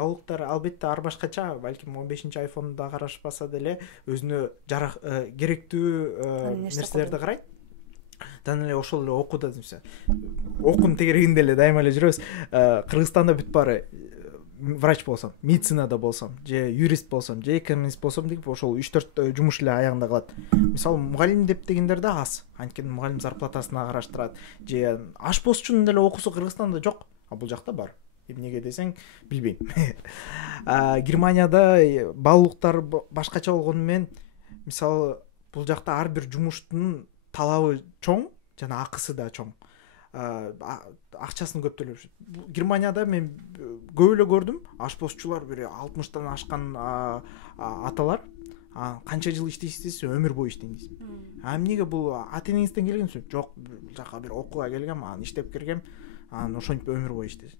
баалуулуктар албетте ар башкача, балким 15 айфонду карашпаса деле өзүнө керектүү нерселерди карайт. Дан эле ошол эле окууда окуун тегерегинде эле дайыма эле жүрөбүз. Кыргызстанда бүт баары врач болсом, медицинада болсом, же юрист болсом, же экономист болсом деп ошол 3-4 жумуш эле аягында калат. Мисалы мугалим деп дегендер да аз. Анткени мугалим зарплатасына караштырат. Же ашпозчунун деле окуусу Кыргызстанда жок, а бул жакта бар. Эмнеге десең, билбейм. Германияда баалуулуктар башкача болгону менен, мисалы бул жакта ар бир жумуштун талабы чоң жана акысы да чоң. Акчасын көп төлөшөт. Германияда мен көп эле көрдүм, ашпозчулар бир 60-тан ашкан аталар канча жыл иштейсиз десе, өмүр бою иштейм дейсиң. Эмнеге бул ата-энеңизден келгенсиң? Жок, бул жака бир окууга келгем, иштеп киргем, ошентип өмүр бою иштесин.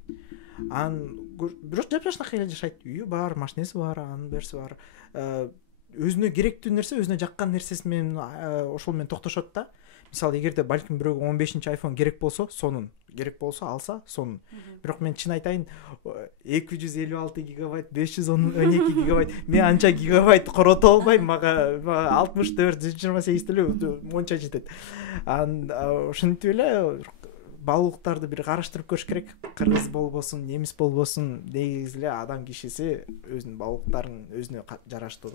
Бирок жапжашнакай эле жашайт. Үйү бар, машинеси бар, анын берси бар. Өзүнө керектүү нерсе, өзүнө жаккан нерсеси менен ошол менен токтошот да. Мисалы, эгерде балким бирөөгө 15 айфон керек болсо, алса, сонун. Бирок мен чын айтайын, 256 гигабайт, 512 гигабайт, мен анча гигабайт корото албайм, мага 64, 128 эле монча жетет. Ошентип эле баалуулуктарды бир караштырып көрүш керек. Кыргыз болбосун, немис болбосун, негизи эле адам кишиси өзүнүн баалуулуктарын өзүнө жараштуу